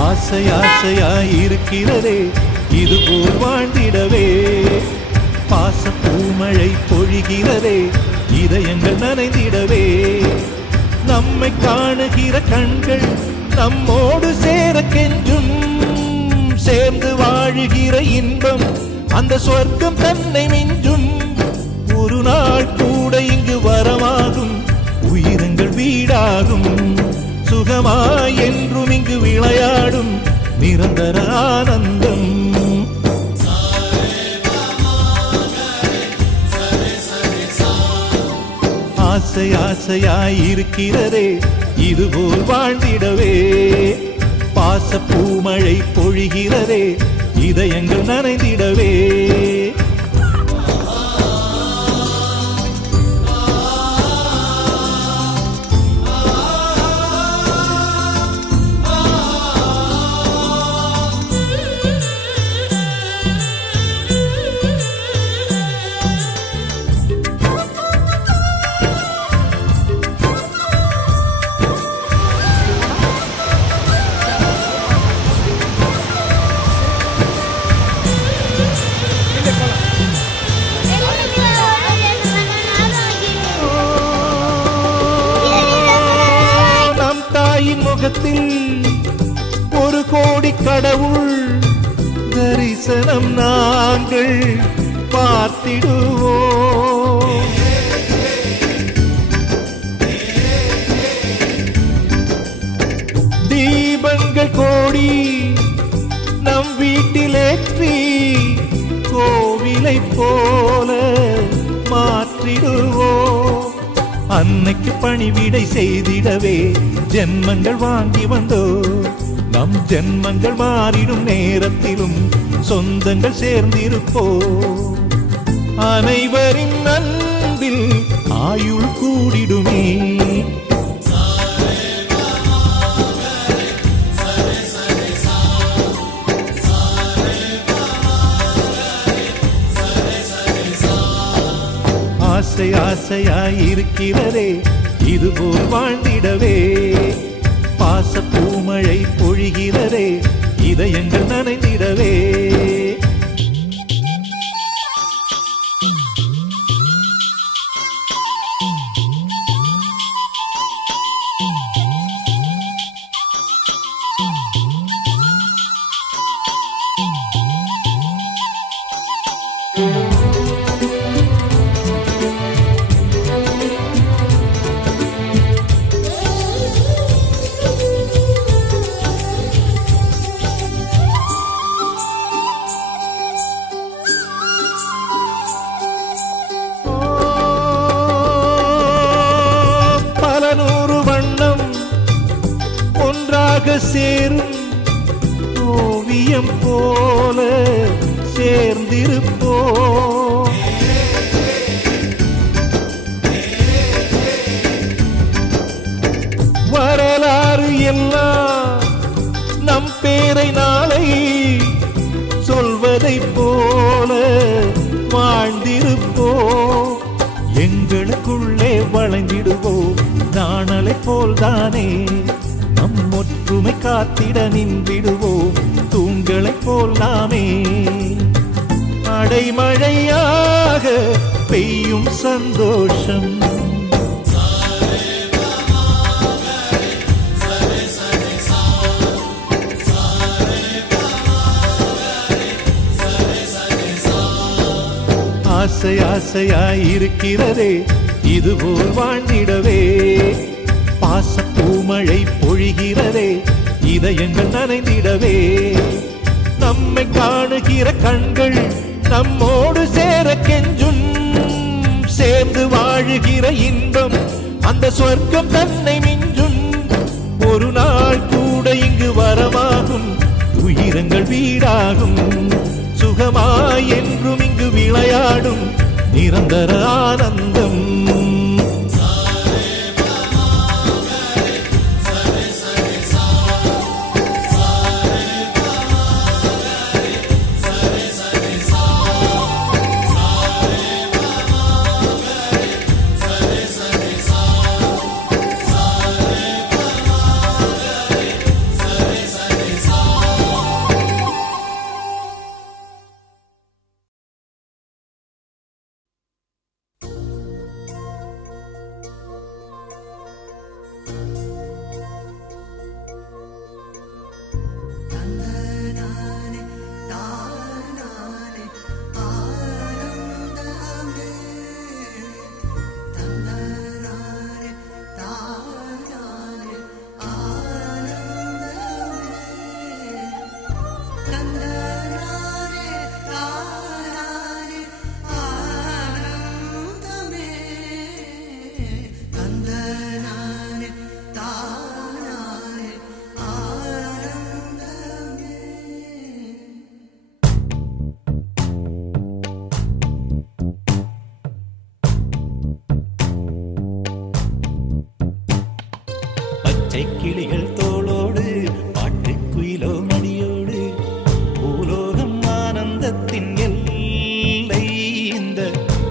ஆசை ஆசையாய் இருக்கிறதே இதுபோல் வாழ்ந்திடவே பாச பூமழை பொழிகிறதே இதயங்கள் நனைந்திடவே நம்மை காணுகிற கண்கள் நம்மோடு சேர கெஞ்சும் சேர்ந்து வாழுகிற இன்பம் அந்த சொர்க்கம் தன்னை மிஞ்சும் ஒரு நாள் கூட இங்கு வரமாகும் உயிரங்கள் வீடாகும் சுகமாய் என்றும் இங்கு விளையாடும் நிரந்தர ஆனந்தம் ஆசை ஆசையாய் இருக்கிறதே இதுபோல் வாழ்ந்திடவே பாச பூமழை பொழிகிறதே இதயங்கள் நனைந்திடவே ஒரு கோடி கடவுள் தரிசனம் நாங்கள் பார்த்திடுவோம் தீபங்கள் கோடி நம் வீட்டிலேற்றி கோவிலை போல மாற்றிடுவோம் அன்னைக்கு பணிவிடை செய்திடவே ஜென்மங்கள் வாங்கி வந்தோ நம் ஜென்மங்கள் மாறிடும் நேரத்திலும் சொந்தங்கள் சேர்ந்திருப்போ அனைவரின் அன்பில் ஆயுள் கூடிடுமே ஆசை ஆசையாய் இருக்கிறதே இதுபோல் வாழ்ந்திடவே பாச பூமழை பொழிகிறதே இதயங்கள் நனைந்திடவே சேரும் ஓவியம் போல சேர்ந்திருப்போ வரலாறு எல்லாம் நம் பேரை நாளை சொல்வதை போல வாழ்ந்திருப்போ எங்களுக்குள்ளே வளைந்திடுவோம் நாணலை போல்தானே நம் ஒற்றுமை காத்திட நின்றிடுவோம் தூண்களை போல் நாமே அடைமழையாக பெய்யும் சந்தோஷம் ஆசை ஆசையாய் இருக்கிறதே இதுபோல் வாழ்ந்திடவே பாச பூமழை பொழிகிறதே இதயங்கள் நனைந்திடவே நம்மை காணுகிற கண்கள் நம்மோடு சேர கெஞ்சும் சேர்ந்து வாழுகிற இன்பம் அந்த சொர்க்கம் தன்னை மிஞ்சும். ஒரு நாள் கூட இங்கு வரமாகும், உயிரங்கள் வீடாகும். சுகமாய் என்றும் இங்கு விளையாடும் நிரந்தர ஆனந்தம். கிளிகள் தோளோடு பாட்டுக்குயிலோ மடியோடு பூலோகம் ஆனந்தத்தின் எல்லை. இந்த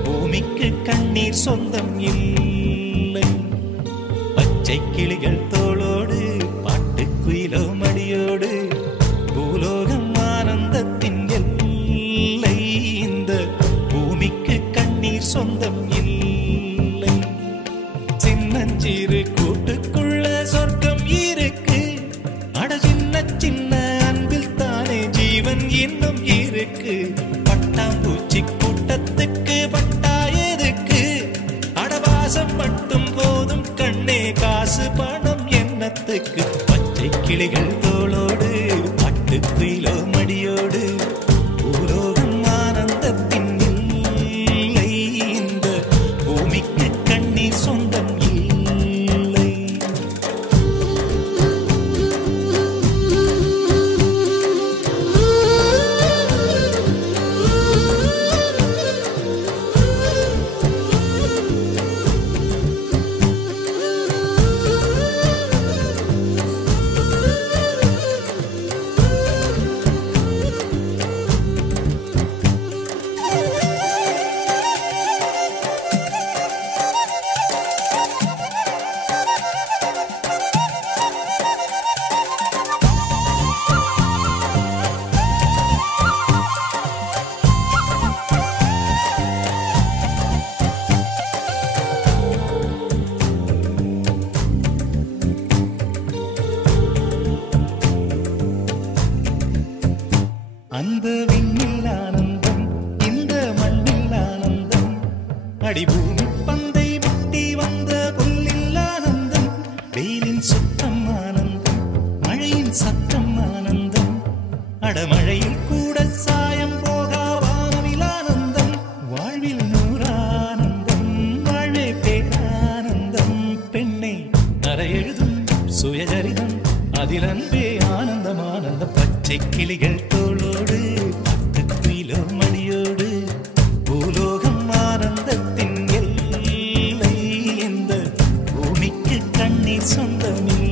பூமிக்கு கண்ணீர் சொந்தம் இல்லை. பச்சை கிளிகள் தோளோடு பாட்டுக்குயிலோ மடியோடு பூலோகம் ஆனந்தத்தின் எல்லை. இந்த பூமிக்கு கண்ணீர் சொந்தம் இல்லை. சின்னஞ்சிறு கூட்டுக்குள்ள சொர்க்கம் இருக்கு. அட சின்ன சின்ன அன்பில் தானே ஜீவன் இன்னும் இருக்கு. பட்டாம்பூச்சி கூட்டத்துக்கு பட்டா எதுக்கு? அடவாசம் மட்டும் போதும் கண்ணே, காசு பணம் என்னத்துக்கு? பச்சை கிளிகள் தோளோடு பாட்டுக்குயிலோ மடியோடு பூலோகம் ஆனந்தத்தின் இல்லை. இந்த பூமிக்கு கண்ணீர் சொந்தம் இல்லை. அந்த விண்ணில் ஆனந்தம், இந்த மண்ணில் ஆனந்தம். அடிபூமி பந்தை முட்டி வந்த புல்லில் ஆனந்தம். வெயிலின் சுத்தம் ஆனந்தம், மழையின் சத்தம் ஆனந்தம். அடமழையில் கூட சாயம் போகா வானவில் ஆனந்தம். வாழ்வில் நூறானந்தம், வாழ்வே பேரானந்தம். பெண்ணை நரையெழுதும் சுயசரிதம், அதில் அன்பே ஆனந்தம் ஆனந்தம். பச்சை கிளிகள் தோளோடு பாட்டுக்குயிலோ மடியோடு பூலோகம் ஆனந்தத்தின் எல்லை. இந்த பூமிக்கு கண்ணீர் சொந்தமில்லை.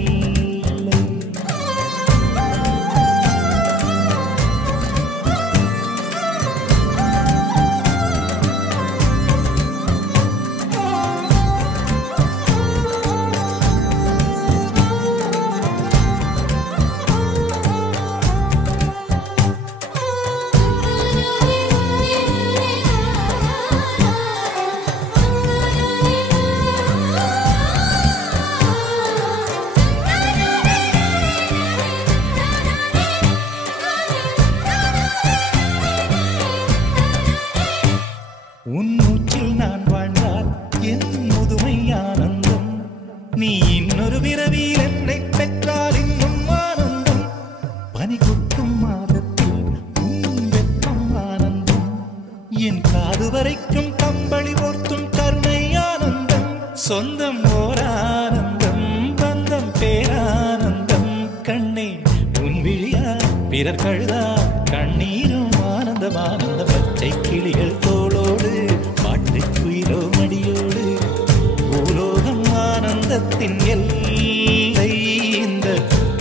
சொந்தம் ஓரானந்தம் பந்தம் பேரானந்தம் கண்ணே உன் விழியா பிறர் கழுதா கண்ணீரும் ஆனந்தம் ஆனந்த பச்சை கிளிகள் தோளோடு பாட்டு குயிலோ மடியோடு பூலோகம் ஆனந்தத்தின் எல்லை இந்த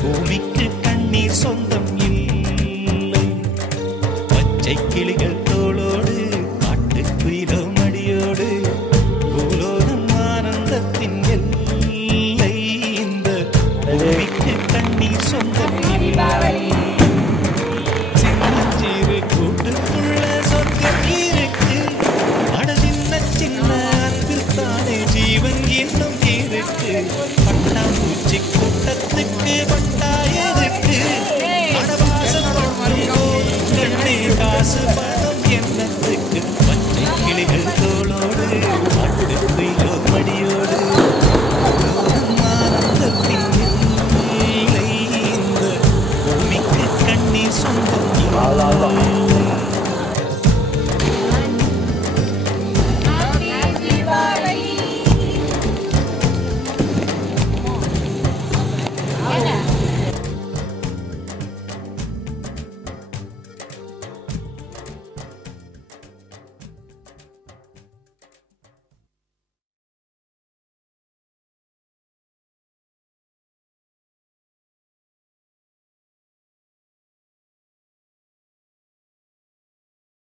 பூமிக்கு கண்ணீர் சொந்தம் இல்லை பச்சை கிளிகள் தோளோடு பாட்டு குயிலோ மடியோடு பூலோகம் ஆனந்தத்தின் எல்லை இந்த பூமிக்கு கண்ணீர் சொந்தம் இல்லை சின்னஞ்சிறு கூட்டுக்குள்ள சொர்க்கம் இருக்கு அட சின்ன சின்ன அன்பில் தானே ஜீவன் இன்னும் இருக்கு